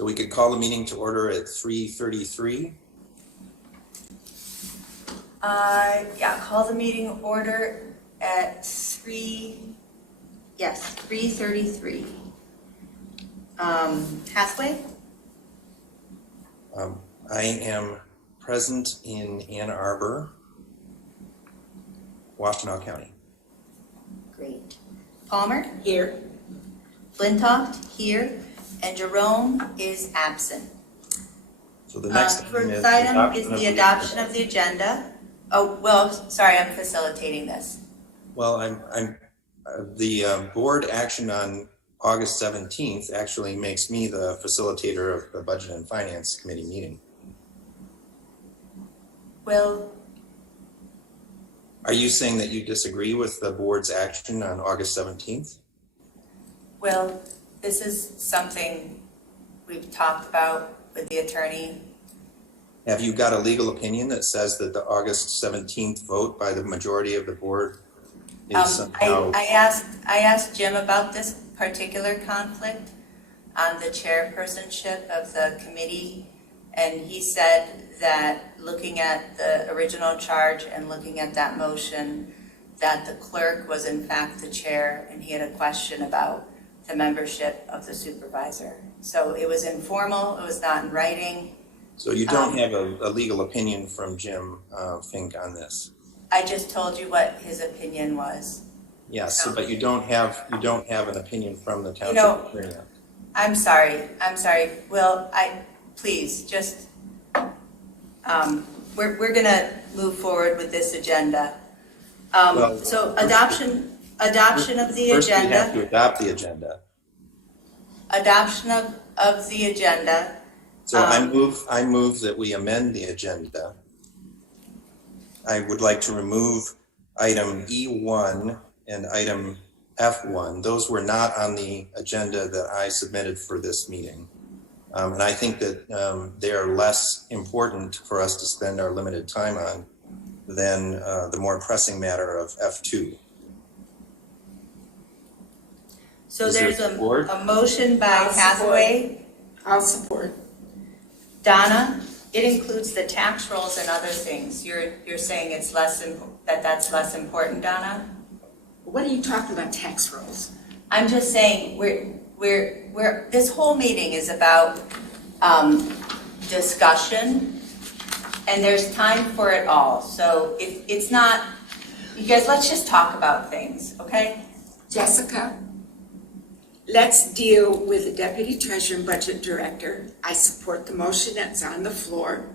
So we could call the meeting to order at 3:33. Yeah, call the meeting order at 3:33. Hathaway? I am present in Ann Arbor, Washtenaw County. Great. Palmer? Here. Flintoft? Here. And Jerome is absent. So the next First item is the adoption of the agenda. Oh, well, sorry, I'm facilitating this. Well, the board action on August 17th actually makes me the facilitator of the Budget and Finance Committee meeting. Well, Are you saying that you disagree with the board's action on August 17th? well, this is something we've talked about with the attorney. Have you got a legal opinion that says that the August 17th vote by the majority of the board is somehow... I asked Jim about this particular conflict on the chairpersonship of the committee, and he said that looking at the original charge and looking at that motion, that the clerk was in fact the chair, and he had a question about the membership of the supervisor. So it was informal, it was not in writing. So you don't have a legal opinion from Jim Fink on this? I just told you what his opinion was. Yes, but you don't have an opinion from the township attorney. I'm sorry. Will, please just, we're gonna move forward with this agenda. So adoption of the First agenda. we have to adopt the agenda. Adoption of the agenda. So I move that we amend the agenda. I would like to remove item E1 and item F1. Those were not on the agenda that I submitted for this meeting. And I think that they are less important for us to spend our limited time on than the more pressing matter of F2. So Is there there's support? a motion by Hathaway. I'll support. Donna, it includes the tax rolls and other things. You're saying it's that's less important, Donna? What are you talking about, tax rolls? I'm just saying we're this whole meeting is about discussion, and there's time for it all. So if it's not, you guys, let's just talk about things, okay? Jessica, let's deal with the Deputy Treasurer and Budget Director. I support the motion that's on the floor.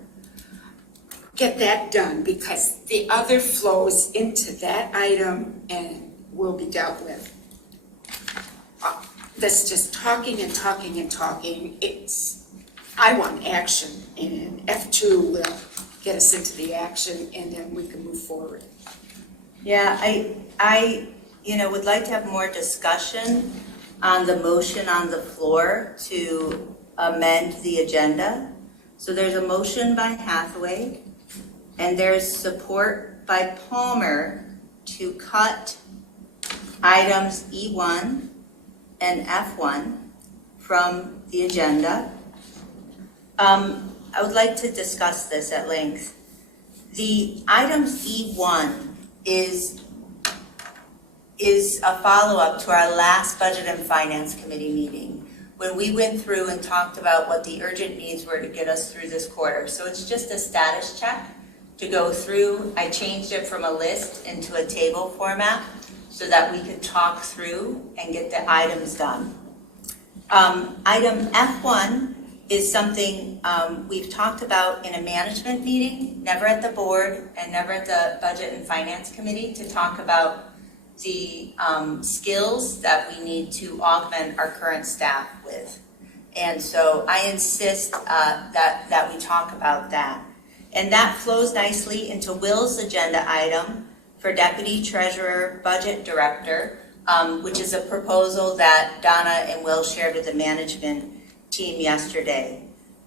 Get that done, because the other flows into that item and will be dealt with. That's just talking and talking and talking. I want action, and F2 will get us into the action, and then we can move forward. Yeah, I would like to have more discussion on the motion on the floor to amend the agenda. So there's a motion by Hathaway, and there's support by Palmer to cut items E1 and F1 from the agenda. I would like to discuss this at length. The items E1 is a follow-up to our last Budget and Finance Committee meeting, when we went through and talked about what the urgent needs were to get us through this quarter. So it's just a status check to go through. I changed it from a list into a table format so that we could talk through and get the items done. Item F1 is something we've talked about in a management meeting, never at the board and never at the Budget and Finance Committee, to talk about the skills that we need to augment our current staff with. And so I insist that we talk about that. And that flows nicely into Will's agenda item for Deputy Treasurer, Budget Director, which is a proposal that Donna and Will shared with the management team yesterday.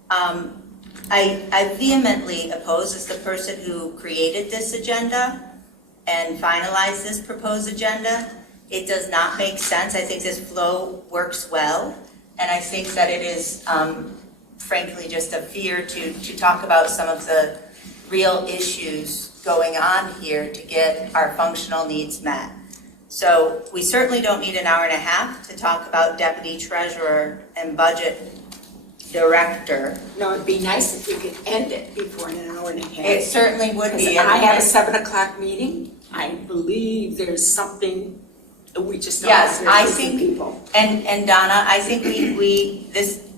I vehemently oppose, as the person who created this agenda and finalized this proposed agenda. It does not make sense. I think this flow works well, and I think that it is frankly just a fear to talk about some of the real issues going on here to get our functional needs met. So we certainly don't need an hour and a half to talk about deputy treasurer and budget director. No, it'd be nice if we could end it before an hour and a half. It certainly would be. I have a 7 o'clock meeting. I believe there's something we just don't Yes, hear I from think, people. and Donna, I think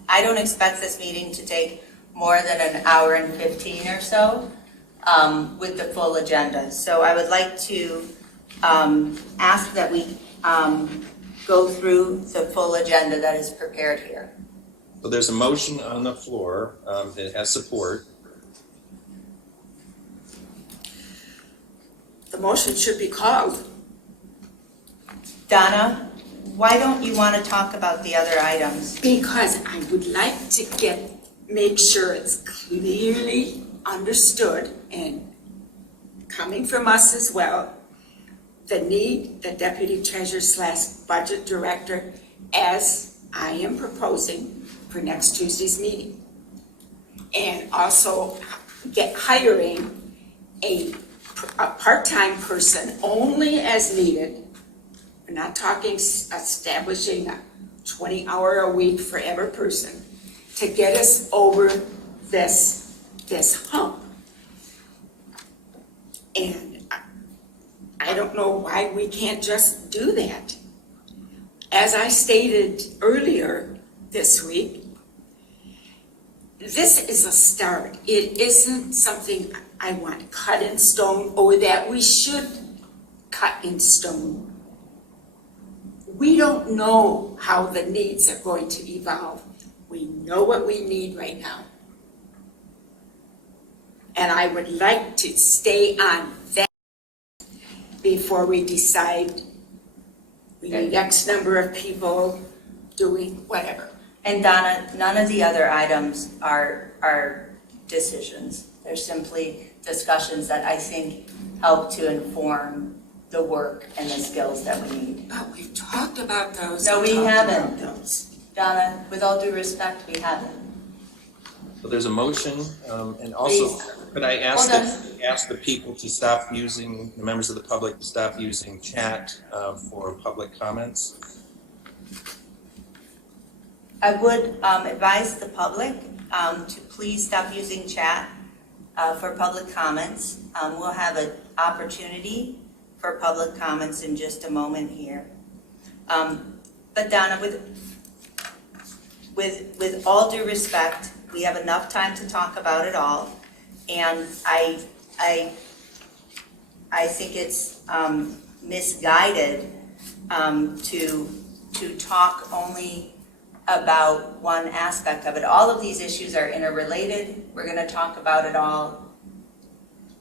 I don't expect this meeting to take more than an hour and 15 or so with the full agenda. So I would like to ask that we go through the full agenda that is prepared here. So there's a motion on the floor that has support. The motion should be called. Donna, why don't you want to talk about the other items? Because I would like to make sure it's clearly understood and coming from us as well, the need, the deputy treasurer / budget director, as I am proposing for next Tuesday's meeting. And also hiring a part-time person only as needed. We're not talking establishing a 20-hour-a-week forever person to get us over this hump. And I don't know why we can't just do that. As I stated earlier this week, this is a start. It isn't something I want cut in stone or that we should cut in stone. We don't know how the needs are going to evolve. We know what we need right now. And I would like to stay on that before we decide we need X number of people doing whatever. And Donna, none of the other items are decisions. They're simply discussions that I think help to inform the work and the skills that we need. But we've talked about those. No, we talked haven't. about those. Donna, with all due respect, we haven't. So there's a motion, and also, Please. could I ask Hold ask the people to stop using, the members of the public to stop using chat for public comments? I would advise the public to please stop using chat for public comments. We'll have an opportunity for public comments in just a moment here. But Donna, with all due respect, we have enough time to talk about it all, and I think it's misguided to talk only about one aspect of it. All of these issues are interrelated. We're going to talk about it all,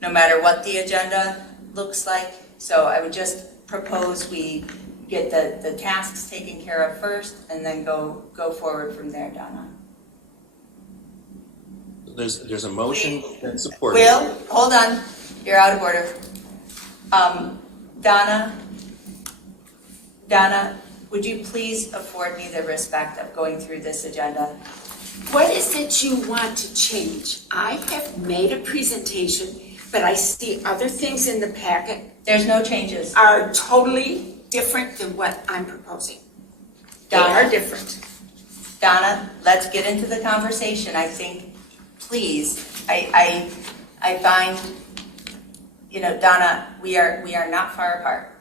no matter what the agenda looks like. So I would just propose we get the tasks taken care of first, and then go forward from there, Donna. There's a motion and support. Will, hold on, you're out of order. Donna, would you please afford me the respect of going through this agenda? What is it you want to change? I have made a presentation, but I see other things in the packet There's no changes. are totally different than what I'm proposing. They are different. Donna, let's get into the conversation. I think, please, I find, Donna, we are not far apart.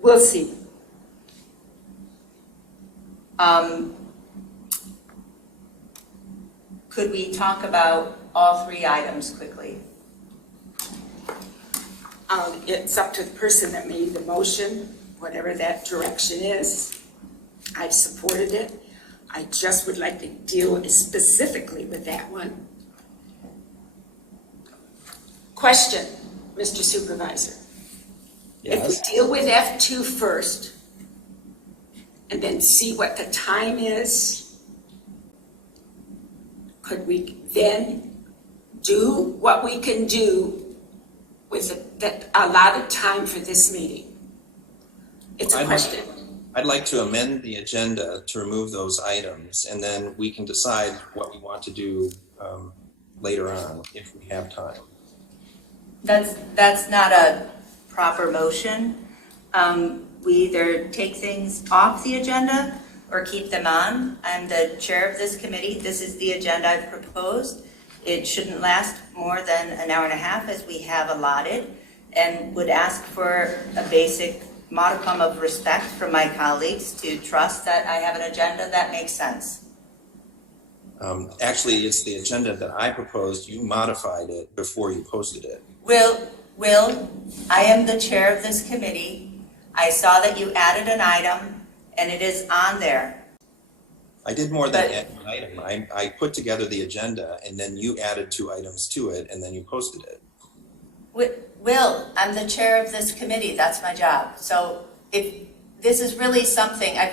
We'll see. Could we talk about all three items quickly? It's up to the person that made the motion, whatever that direction is. I've supported it. I just would like to deal specifically with that one. Question, Mr. Supervisor. If we deal with F2 first, and then see what the time is, could we then do what we can do with a lot of time for this meeting? It's a question. I'd like to amend the agenda to remove those items, and then we can decide what we want to do later on if we have time. That's not a proper motion. We either take things off the agenda or keep them on. I'm the chair of this committee. This is the agenda I've proposed. It shouldn't last more than an hour and a half, as we have allotted, and would ask for a basic modicum of respect from my colleagues to trust that I have an agenda that makes sense. Actually, it's the agenda that I proposed. You modified it before you posted it. Will, I am the chair of this committee. I saw that you added an item, and it is on there. I did more than add an item. I put together the agenda, and then you added 2 items to it, and then you posted it. Will, I'm the chair of this committee. That's my job. So if this is really something, I've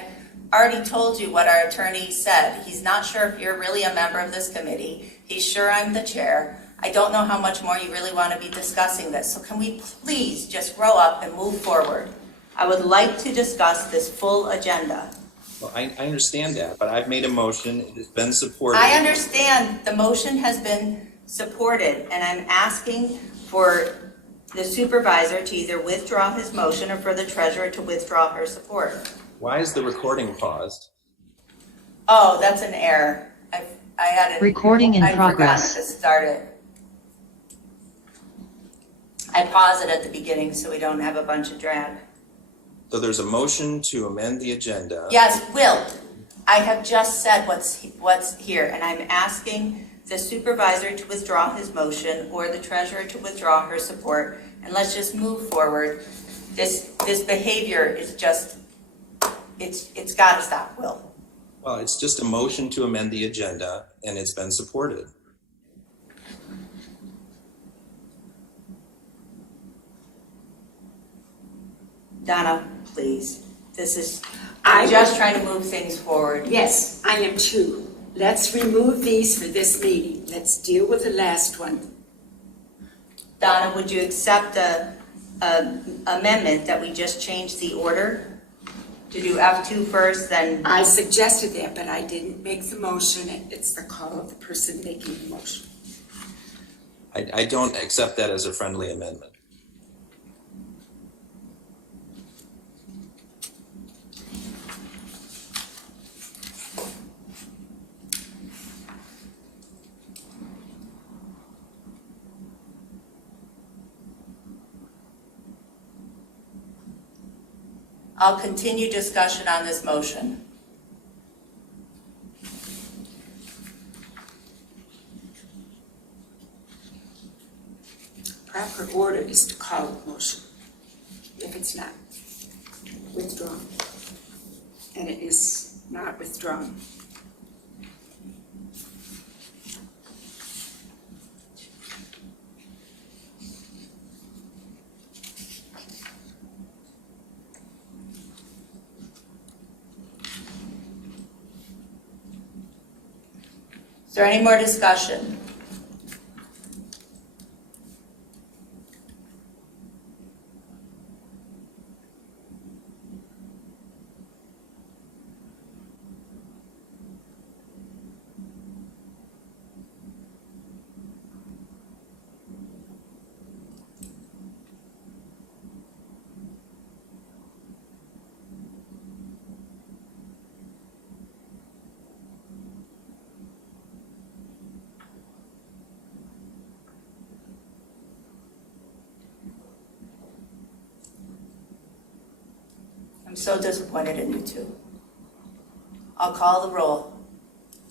already told you what our attorney said. He's not sure if you're really a member of this committee. He's sure I'm the chair. I don't know how much more you really want to be discussing this. So can we please just grow up and move forward? I would like to discuss this full agenda. Well, I understand that, but I've made a motion. It has been supported. I understand the motion has been supported, and I'm asking for the supervisor to either withdraw his motion or for the treasurer to withdraw her support. Why is the recording paused? Oh, that's an error. I had it. Recording in progress. I forgot to start it. I pause it at the beginning so we don't have a bunch of drag. So there's a motion to amend the agenda. Yes, Will, I have just said what's here, and I'm asking the supervisor to withdraw his motion or the treasurer to withdraw her support, and let's just move forward. This behavior is just, it's got to stop, Will. Well, it's just a motion to amend the agenda, and it's been supported. Donna, please. I'm just trying to move things forward. Yes, I am too. Let's remove these for this meeting. Let's deal with the last one. Donna, would you accept the amendment that we just changed the order to do F2 first, then? I suggested that, but I didn't make the motion. It's the call of the person making the motion. I don't accept that as a friendly amendment. I'll continue discussion on this motion. Proper order is to call a motion if it's not withdrawn. And it is not withdrawn. Is there any more discussion? I'm so disappointed in you two. I'll call the roll.